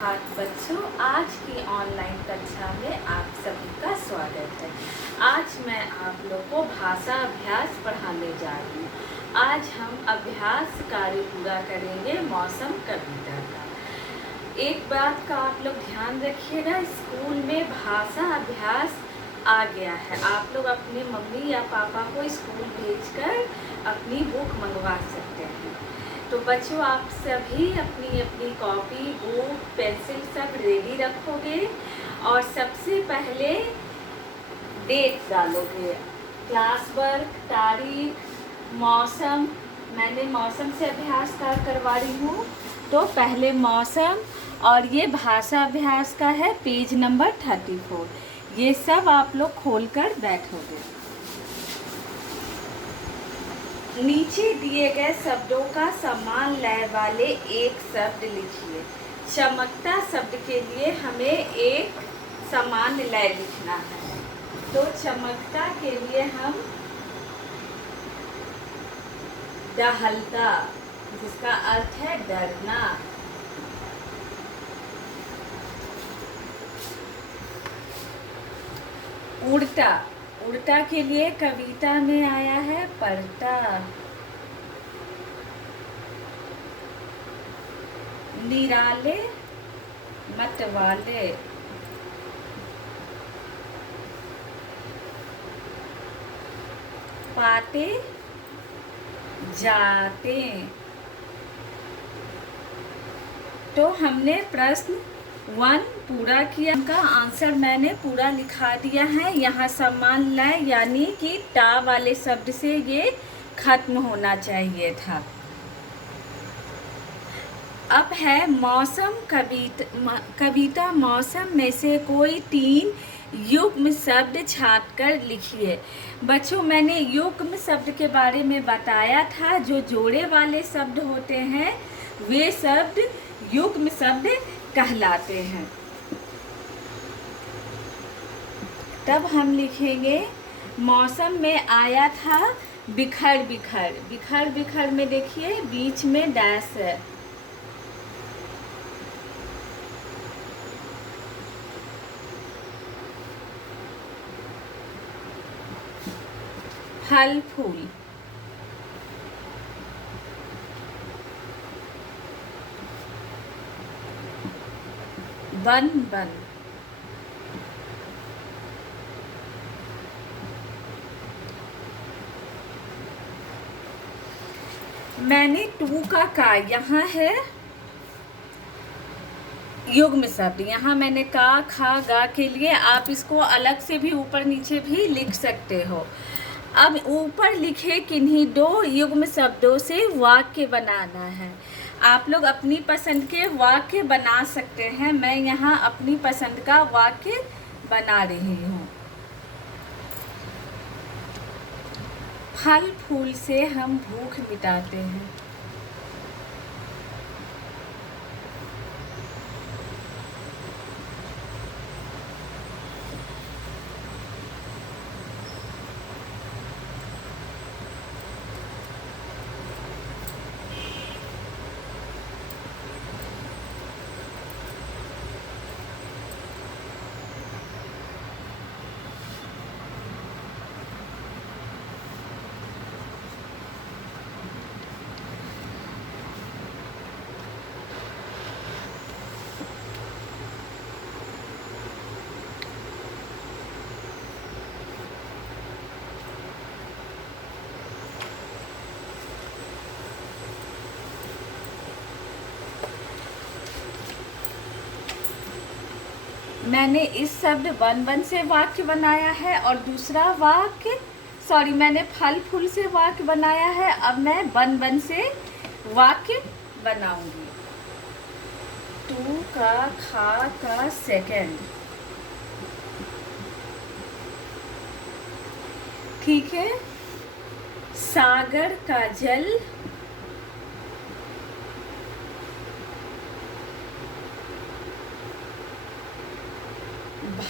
आज बच्चों, आज की ऑनलाइन कक्षा में आप सभी का स्वागत है। आज मैं आप लोग को भाषा अभ्यास पढ़ाने जा रही हूँ। आज हम अभ्यास कार्य पूरा करेंगे मौसम कविता का। एक बात का आप लोग ध्यान रखिएगा, स्कूल में भाषा अभ्यास आ गया है। आप लोग अपने मम्मी या पापा को स्कूल भेजकर अपनी बुक मंगवा सकते हैं। तो बच्चों, आप सभी अपनी अपनी कॉपी, बुक, पेंसिल सब रेडी रखोगे और सबसे पहले डेट डालोगे, क्लास वर्क, तारीख, मौसम। मैंने मौसम से अभ्यास करवा रही हूँ, तो पहले मौसम और ये भाषा अभ्यास का है पेज नंबर 34। ये सब आप लोग खोलकर बैठोगे। नीचे दिए गए शब्दों का समान लय वाले एक शब्द लिखिए। चमकता शब्द के लिए हमें एक समान लय लिखना है। तो चमकता के लिए हम दहलता, जिसका अर्थ है डरना। उड़ता, उड़ता के लिए कविता में आया है पड़ता। निराले, मतवाले। पाते, जाते। तो हमने प्रश्न 1 पूरा किया, उनका आंसर मैंने पूरा लिखा दिया है। यहाँ समान लय यानी कि टा वाले शब्द से ये खत्म होना चाहिए था। अब है मौसम कविता मौसम में से कोई 3 युग्म शब्द छांटकर लिखिए। बच्चों, मैंने युग्म शब्द के बारे में बताया था। जो जोड़े वाले शब्द होते हैं वे शब्द युग्म शब्द कहलाते हैं। तब हम लिखेंगे, मौसम में आया था बिखर बिखर। बिखर बिखर में देखिए बीच में डैश है। फल फूल। बन बन। मैंने 2 का यहाँ है युग्म शब्द। यहाँ मैंने का, खा, गा के लिए आप इसको अलग से भी ऊपर नीचे भी लिख सकते हो। अब ऊपर लिखे किन्हीं 2 युग्म शब्दों से वाक्य बनाना है। आप लोग अपनी पसंद के वाक्य बना सकते हैं। मैं यहाँ अपनी पसंद का वाक्य बना रही हूँ। फल फूल से हम भूख मिटाते हैं। मैंने इस शब्द बन बन से वाक्य बनाया है और दूसरा वाक्य मैंने फल फूल से वाक्य बनाया है। अब मैं बन बन से वाक्य बनाऊंगी। 2 का, खा का सेकंड। ठीक है। सागर का जल,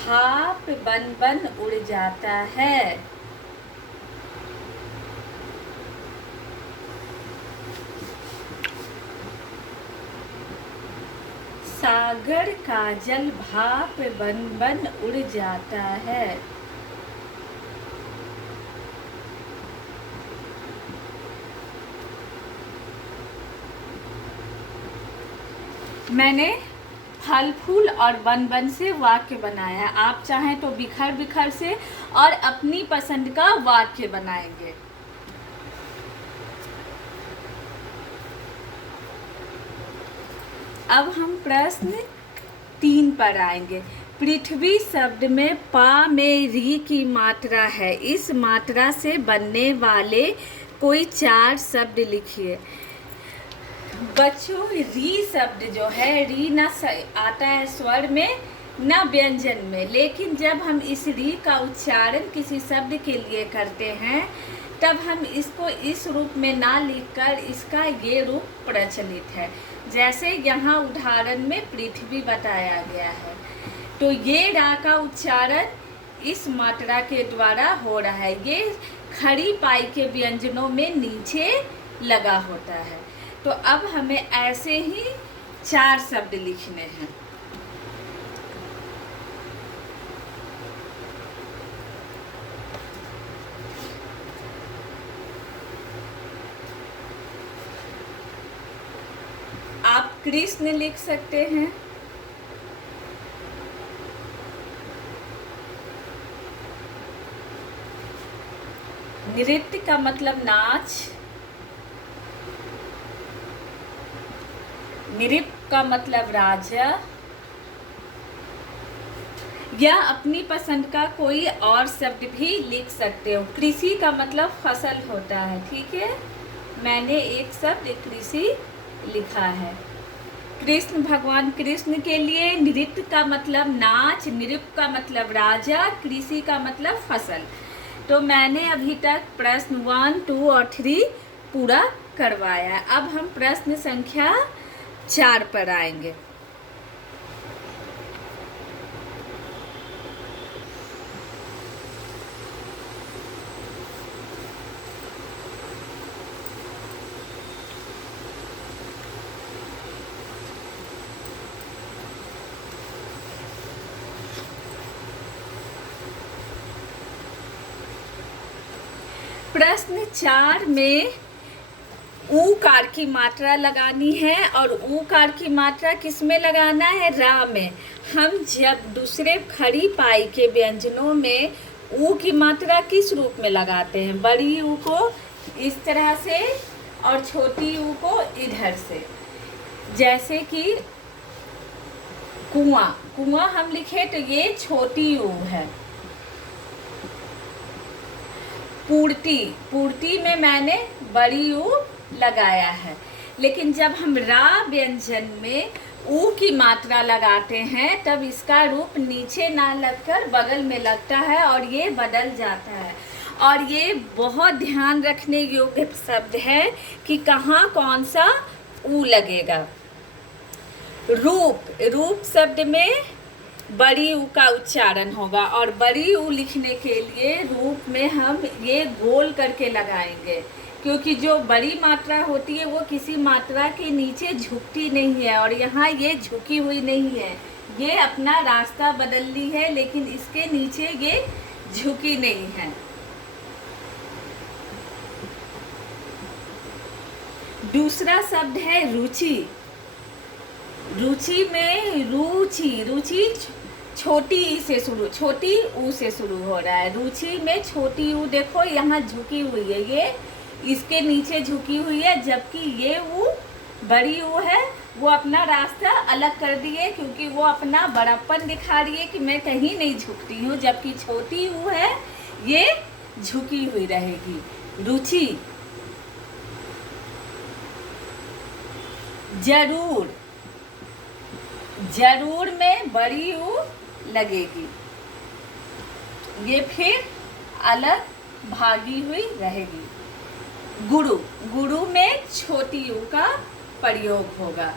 भाप बन बन उड़ जाता है। सागर का जल भाप बन बन उड़ जाता है। मैंने फल फूल और बन बन से वाक्य बनाया है। आप चाहें तो बिखर बिखर से और अपनी पसंद का वाक्य बनाएंगे। अब हम प्रश्न 3 पर आएंगे। पृथ्वी शब्द में पा में री की मात्रा है। इस मात्रा से बनने वाले कोई 4 शब्द लिखिए। बच्चों, री शब्द जो है, री न आता है स्वर में न व्यंजन में, लेकिन जब हम इस री का उच्चारण किसी शब्द के लिए करते हैं तब हम इसको इस रूप में ना लिखकर इसका ये रूप प्रचलित है। जैसे यहाँ उदाहरण में पृथ्वी बताया गया है, तो ये रा का उच्चारण इस मात्रा के द्वारा हो रहा है। ये खड़ी पाई के व्यंजनों में नीचे लगा होता है। तो अब हमें ऐसे ही 4 शब्द लिखने हैं। आप कृष्ण लिख सकते हैं, नृत्य का मतलब नाच, नृप का मतलब राजा, या अपनी पसंद का कोई और शब्द भी लिख सकते हो। कृषि का मतलब फसल होता है, ठीक है। मैंने एक शब्द कृषि लिखा है। कृष्ण, भगवान कृष्ण के लिए नृत्य का मतलब नाच, नृप का मतलब राजा, कृषि का मतलब फसल। तो मैंने अभी तक प्रश्न 1, 2 और 3 पूरा करवाया है। अब हम प्रश्न संख्या 4 पर आएंगे। प्रश्न 4 में ऊकार की मात्रा लगानी है, और ऊकार की मात्रा किस में लगाना है? रा में। हम जब दूसरे खड़ी पाई के व्यंजनों में ऊ की मात्रा किस रूप में लगाते हैं? बड़ी ऊ को इस तरह से और छोटी ऊ को इधर से। जैसे कि कुआं, कुआं हम लिखे तो ये छोटी ऊ है। पूर्ति, पूर्ति में मैंने बड़ी ऊ लगाया है। लेकिन जब हम रा व्यंजन में ऊ की मात्रा लगाते हैं तब इसका रूप नीचे ना लगकर बगल में लगता है और ये बदल जाता है। और ये बहुत ध्यान रखने योग्य शब्द है कि कहाँ कौन सा ऊ लगेगा। रूप, रूप शब्द में बड़ी ऊ का उच्चारण होगा, और बड़ी ऊ लिखने के लिए रूप में हम ये गोल करके लगाएंगे, क्योंकि जो बड़ी मात्रा होती है वो किसी मात्रा के नीचे झुकती नहीं है, और यहाँ ये झुकी हुई नहीं है। ये अपना रास्ता बदल ली है, लेकिन इसके नीचे ये झुकी नहीं है। दूसरा शब्द है रुचि। रुचि में रुचि, रुचि छोटी ई से शुरू, छोटी ऊ से शुरू हो रहा है। रुचि में छोटी ऊ देखो यहाँ झुकी हुई है, ये इसके नीचे झुकी हुई है, जबकि ये ऊ बड़ी ऊ है वो अपना रास्ता अलग कर दिए, क्योंकि वो अपना बड़प्पन दिखा रही है कि मैं कहीं नहीं झुकती हूँ, जबकि छोटी ऊ है ये झुकी हुई रहेगी। रुचि। जरूर, जरूर में बड़ी ऊ लगेगी, ये फिर अलग भागी हुई रहेगी। गुरु, गुरु में छोटी ऊ का प्रयोग होगा।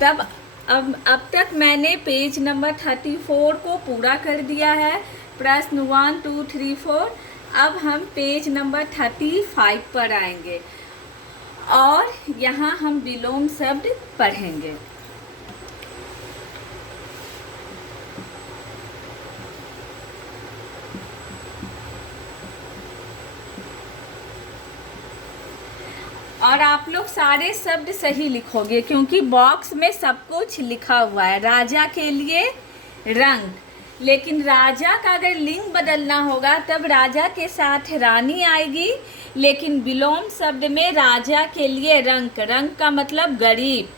तब अब तक मैंने पेज नंबर 34 को पूरा कर दिया है। प्रश्न 1, 2, 3, 4। अब हम पेज नंबर 35 पर आएंगे और यहाँ हम विलोम शब्द पढ़ेंगे। और आप लोग सारे शब्द सही लिखोगे क्योंकि बॉक्स में सब कुछ लिखा हुआ है। राजा के लिए रंग, लेकिन राजा का अगर लिंग बदलना होगा तब राजा के साथ रानी आएगी, लेकिन विलोम शब्द में राजा के लिए रंग, रंग का मतलब गरीब।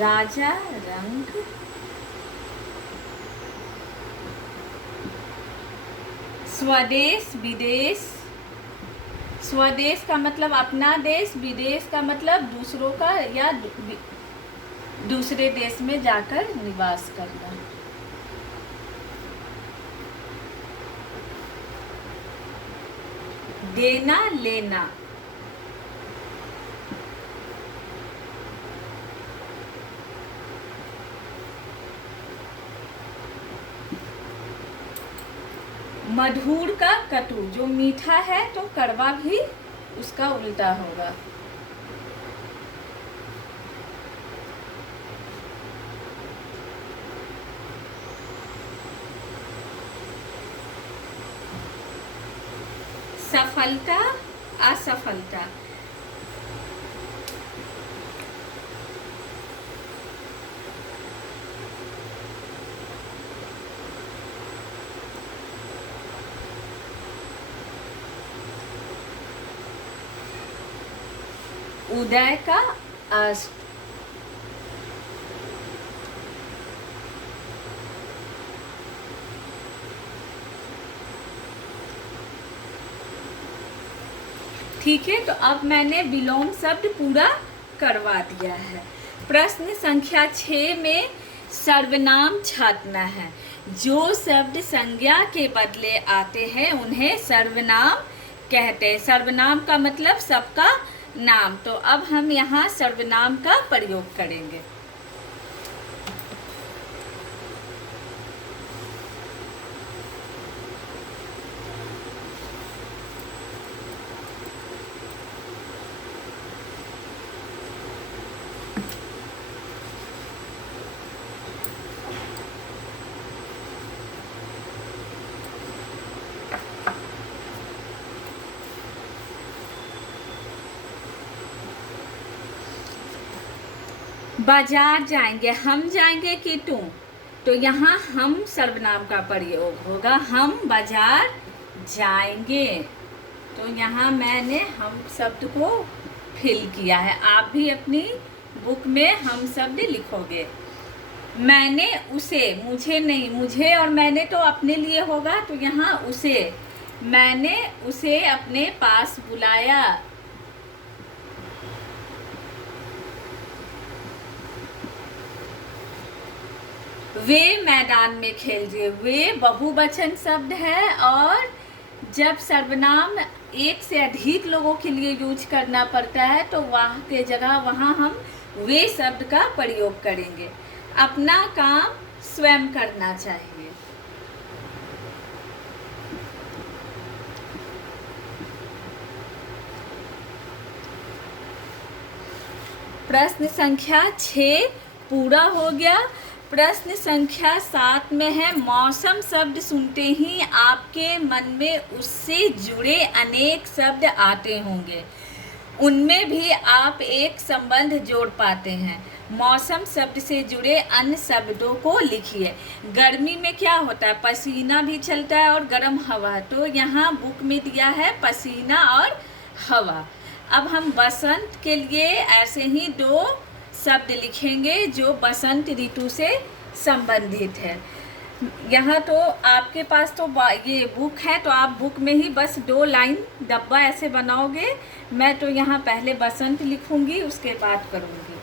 राजा रंग, स्वदेश विदेश, स्वदेश का मतलब अपना देश, विदेश का मतलब दूसरों का या दूसरे देश में जाकर निवास करना। देना लेना, मधुर का कटु, जो मीठा है तो कड़वा भी उसका उल्टा होगा। सफलता असफलता, उदय का अस्त, ठीक है। तो अब मैंने विलोम शब्द पूरा करवा दिया है। प्रश्न संख्या 6 में सर्वनाम छाटना है। जो शब्द संज्ञा के बदले आते हैं उन्हें सर्वनाम कहते हैं। सर्वनाम का मतलब सबका नाम। तो अब हम यहाँ सर्वनाम का प्रयोग करेंगे। बाजार जाएंगे, हम जाएंगे कि तुम, तो यहाँ हम सर्वनाम का प्रयोग होगा। हम बाजार जाएंगे, तो यहाँ मैंने हम शब्द को फिल किया है। आप भी अपनी बुक में हम शब्द लिखोगे। मैंने उसे, मुझे नहीं, मुझे और मैंने तो अपने लिए होगा, तो यहाँ उसे, मैंने उसे अपने पास बुलाया। वे मैदान में खेल रहे, वे बहुवचन शब्द है और जब सर्वनाम एक से अधिक लोगों के लिए यूज करना पड़ता है तो वह के जगह वहाँ हम वे शब्द का प्रयोग करेंगे। अपना काम स्वयं करना चाहिए। प्रश्न संख्या 6 पूरा हो गया। प्रश्न संख्या 7 में है, मौसम शब्द सुनते ही आपके मन में उससे जुड़े अनेक शब्द आते होंगे, उनमें भी आप एक संबंध जोड़ पाते हैं। मौसम शब्द से जुड़े अन्य शब्दों को लिखिए। गर्मी में क्या होता है, पसीना भी चलता है और गर्म हवा, तो यहाँ बुक में दिया है पसीना और हवा। अब हम बसंत के लिए ऐसे ही 2 शब्द लिखेंगे जो बसंत ऋतु से संबंधित है। यहाँ तो आपके पास तो ये बुक है, तो आप बुक में ही बस 2 लाइन डब्बा ऐसे बनाओगे। मैं तो यहाँ पहले बसंत लिखूंगी, उसके बाद करूँगी।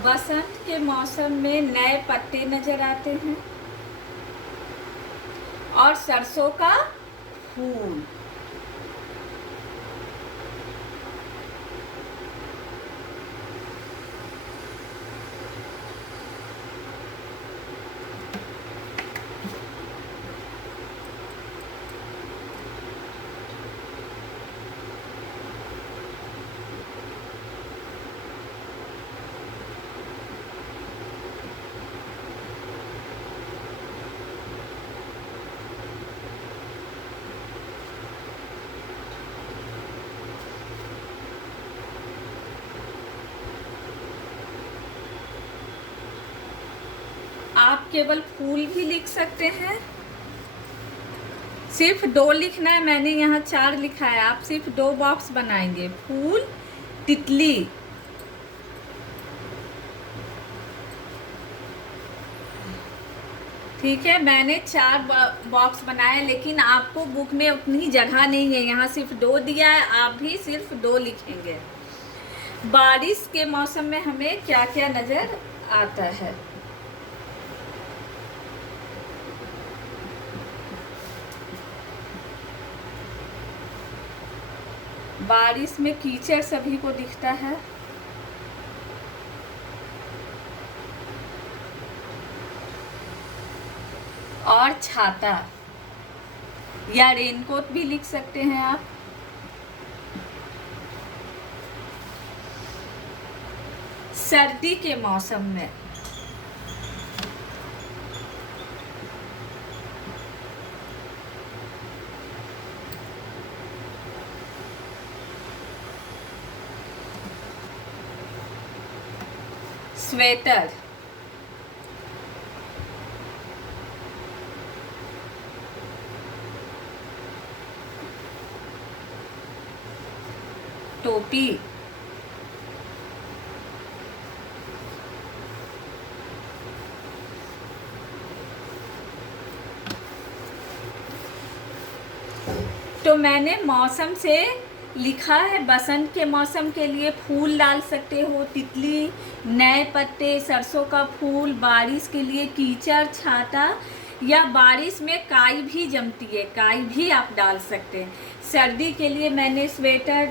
बसंत के मौसम में नए पत्ते नजर आते हैं और सरसों का फूल। आप केवल फूल भी लिख सकते हैं, सिर्फ 2 लिखना है। मैंने यहाँ 4 लिखा है, आप सिर्फ 2 बॉक्स बनाएंगे, फूल, तितली। ठीक है, मैंने 4 बॉक्स बनाए, लेकिन आपको बुक में उतनी जगह नहीं है, यहाँ सिर्फ 2 दिया है, आप भी सिर्फ 2 लिखेंगे। बारिश के मौसम में हमें क्या क्या नजर आता है? बारिश में कीचड़ सभी को दिखता है और छाता या रेनकोट भी लिख सकते हैं आप। सर्दी के मौसम में स्वेटर, टोपी, तो मैंने मौसम से लिखा है। बसंत के मौसम के लिए फूल डाल सकते हो, तितली, नए पत्ते, सरसों का फूल। बारिश के लिए कीचड़, छाता, या बारिश में काई भी जमती है, काई भी आप डाल सकते हैं। सर्दी के लिए मैंने स्वेटर,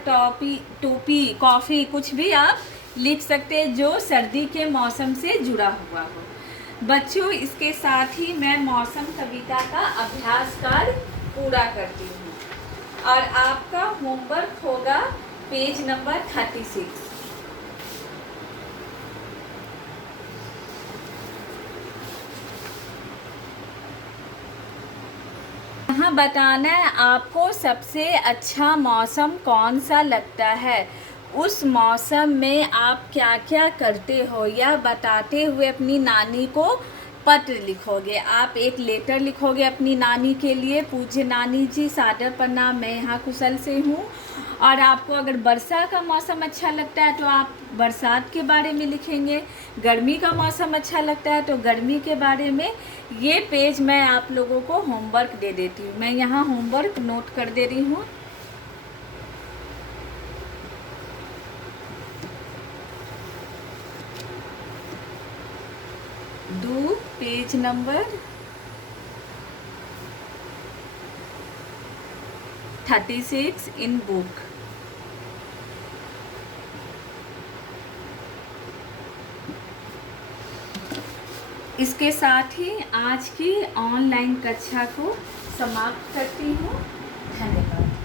टोपी, कॉफ़ी, कुछ भी आप लिख सकते हैं जो सर्दी के मौसम से जुड़ा हुआ हो। बच्चों, इसके साथ ही मैं मौसम कविता का अभ्यास कार्य पूरा करती हूँ और आपका होमवर्क होगा पेज नंबर 36। यहाँ बताना है आपको सबसे अच्छा मौसम कौन सा लगता है, उस मौसम में आप क्या क्या करते हो, यह बताते हुए अपनी नानी को पत्र लिखोगे। आप एक लेटर लिखोगे अपनी नानी के लिए, पूज्य नानी जी, सादर प्रणाम, मैं यहाँ कुशल से हूँ। और आपको अगर वर्षा का मौसम अच्छा लगता है तो आप बरसात के बारे में लिखेंगे, गर्मी का मौसम अच्छा लगता है तो गर्मी के बारे में। ये पेज मैं आप लोगों को होमवर्क दे देती हूँ, मैं यहाँ होमवर्क नोट कर दे रही हूँ। Do page number 36 in book. इसके साथ ही आज की ऑनलाइन कक्षा को समाप्त करती हूँ। धन्यवाद।